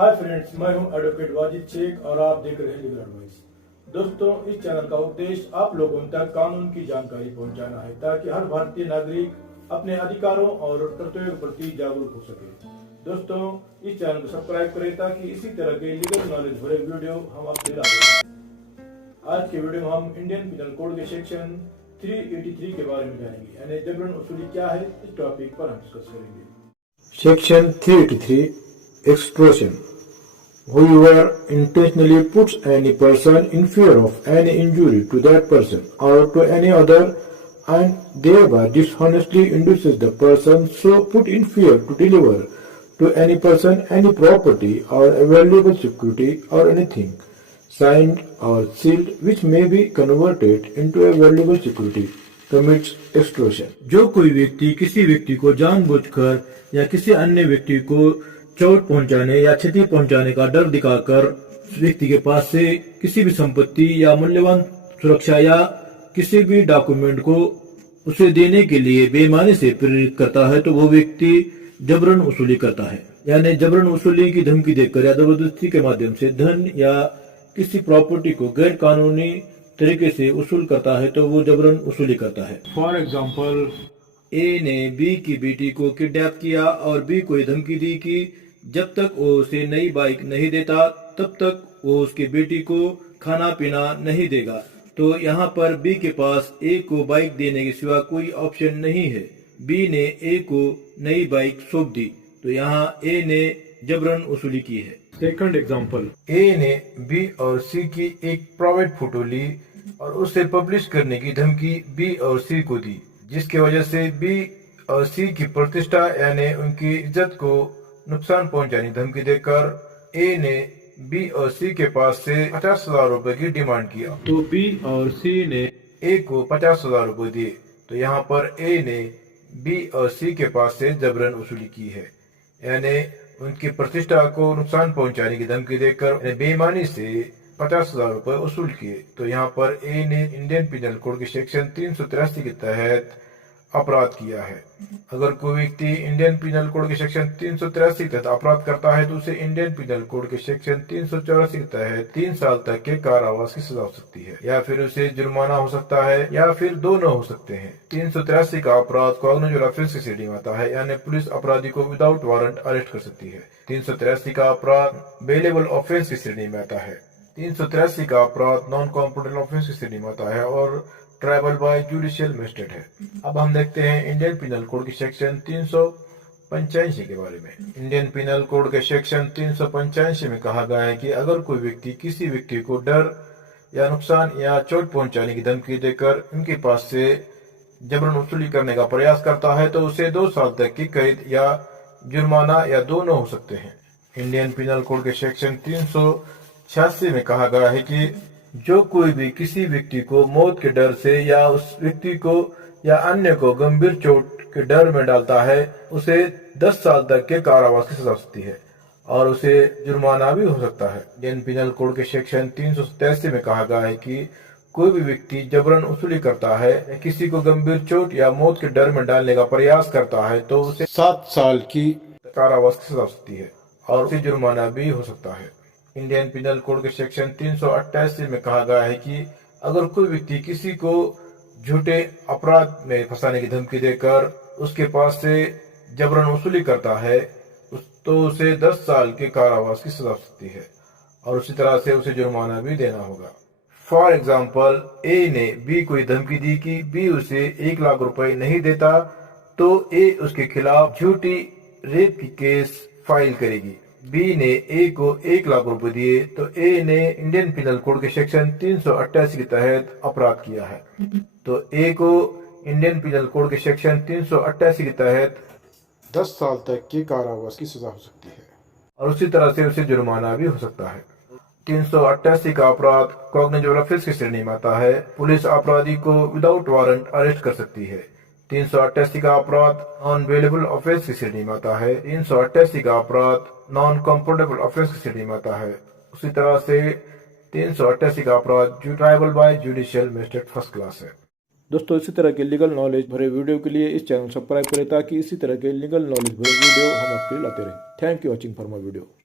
Hi friends, मैं हूं advocate Wajid Sheikh और आप देख रहे हैं लीगल एडवाइस। दोस्तों, इस चैनल का उद्देश्य आप लोगों तक कानून की जानकारी पहुंचाना है ताकि हर भारतीय नागरिक अपने अधिकारों और कर्तव्यों के प्रति जागरूक हो सके। दोस्तों, इस चैनल को सब्सक्राइब करें ताकि इसी तरह के लीगल नॉलेज भरे वीडियो हम आपसे लाते हैं। आज के वीडियो में हम इंडियन पिनल कोड के सेक्शन 383 के बारे में जानेंगे, यानी जबरन वसूली क्या है। इस टॉपिक पर हम डिस्कस करेंगे। Section 383 Extortion. Whoever intentionally puts any person in fear of any injury to that person or to any other and thereby dishonestly induces the person so put in fear to deliver to any person any property or a valuable security or anything signed or sealed which may be converted into a valuable security commits extortion. जो कोई व्यक्ति किसी व्यक्ति को जानबूझकर या किसी अन्य व्यक्ति को चोट पहुंचाने या क्षति पहुंचाने का डर दिखाकर व्यक्ति के पास से किसी भी संपत्ति या मूल्यवान सुरक्षा या किसी भी डॉक्यूमेंट को उसे देने के लिए बेईमानी से प्रेरित करता है तो वो व्यक्ति जबरन वसूली करता है। यानी जबरन वसूली की धमकी देकर या जबरदस्ती के माध्यम से धन या किसी प्रॉपर्टी को गैर कानूनी तरीके से वसूल करता है तो वो जबरन वसूली करता है। फॉर एग्जाम्पल, ए ने बी की बेटी को किडनैप किया और बी को धमकी दी कि जब तक वो उसे नई बाइक नहीं देता तब तक वो उसकी बेटी को खाना पीना नहीं देगा। तो यहाँ पर बी के पास ए को बाइक देने के सिवा कोई ऑप्शन नहीं है। बी ने ए को नई बाइक सौंप दी तो यहाँ ए ने जबरन वसूली की है। सेकंड एग्जांपल, ए ने बी और सी की एक प्राइवेट फोटो ली और उसे पब्लिश करने की धमकी बी और सी को दी, जिसकी वजह से बी और सी की प्रतिष्ठा यानी उनकी इज्जत को नुकसान पहुंचाने धमकी देकर ए ने बी और सी के पास से 50,000 रुपए की डिमांड किया तो बी और सी ने ए को 50,000 रुपए दिए। तो यहाँ पर ए ने बी और सी के पास से जबरन वसूली की है, यानी उनकी प्रतिष्ठा को नुकसान पहुंचाने की धमकी देकर बेईमानी से 50,000 रुपए वसूल किए। तो यहाँ पर ए ने इंडियन पिनल कोड के सेक्शन 383 के तहत अपराध किया है। अगर कोई व्यक्ति इंडियन पिनल कोड के सेक्शन 383 के तहत अपराध करता है तो उसे इंडियन पिनल कोड के सेक्शन 384 के तहत 3 साल तक के कारावास की सजा हो सकती है, या फिर उसे जुर्माना हो सकता है, या फिर दोनों हो सकते हैं। 383 का अपराध कॉग्निटिव ऑफेंस की श्रेणी में आता है, यानी पुलिस अपराधी को विदाउट वारंट अरेस्ट कर सकती है। 383 का अपराध बेलेबल ऑफेंस की श्रेणी में आता है। 383 का अपराध नॉन कॉम्पिटेंट ऑफेंस की श्रेणी में आता है और ट्राइबल बाय जुडिशियल मजिस्ट्रेट है। अब हम देखते हैं इंडियन पिनल कोड के सेक्शन 385 के बारे में। इंडियन पिनल कोड के सेक्शन 385 में कहा गया है कि अगर कोई व्यक्ति किसी व्यक्ति को डर या नुकसान या चोट पहुंचाने की धमकी देकर उनके पास से जबरन वसूली करने का प्रयास करता है तो उसे 2 साल तक की कैद या जुर्माना या दोनों हो सकते हैं। इंडियन पिनल कोड के सेक्शन 386 में कहा गया है कि जो कोई भी किसी व्यक्ति को मौत के डर से या उस व्यक्ति को या अन्य को गंभीर चोट के डर में डालता है उसे 10 साल तक के कारावास की सजा हो सकती है और उसे जुर्माना भी हो सकता है। इंडियन पिनल कोड के सेक्शन 387 में कहा गया है कि कोई भी व्यक्ति जबरन वसूली करता है, किसी को गंभीर चोट या मौत के डर में डालने का प्रयास करता है तो उसे 7 साल की कारावास की सजा हो सकती है और उसे जुर्माना भी हो सकता है। इंडियन पिनल कोड के सेक्शन 388 में कहा गया है कि अगर कोई व्यक्ति किसी को झूठे अपराध में फंसाने की धमकी देकर उसके पास से जबरन वसूली करता है तो उसे 10 साल के कारावास की सजा हो सकती है और उसी तरह से उसे जुर्माना भी देना होगा। फॉर एग्जाम्पल, ए ने बी को धमकी दी कि बी उसे 1 लाख रुपए नहीं देता तो ए उसके खिलाफ झूठी रेप की केस फाइल करेगी। बी ने ए को 1 लाख रुपए दिए तो ए ने इंडियन पिनल कोड के सेक्शन 388 के तहत अपराध किया है। तो ए को इंडियन पिनल कोड के सेक्शन 388 के तहत 10 साल तक की कारावास की सजा हो सकती है और उसी तरह से उसे जुर्माना भी हो सकता है। 388 का अपराध कॉग्निटिव ऑफेंस की श्रेणी में आता है। पुलिस अपराधी को विदाउट वारंट अरेस्ट कर सकती है। 388 का अपराध नॉन बेलेबल ऑफेंस की श्रेणी में आता है। 388 का अपराध नॉन कॉम्पिटेबल ऑफेंस की श्रेणी में आता है। उसी तरह से 388 का अपराध tribal bye judicial magistrate first class है। दोस्तों, इसी तरह के लीगल नॉलेज भरे वीडियो के लिए इस चैनल सब्सक्राइब करें ताकि इसी तरह के लीगल नॉलेज भरे वीडियो हम आपके लिए लाते रहें। Thank you watching for my video.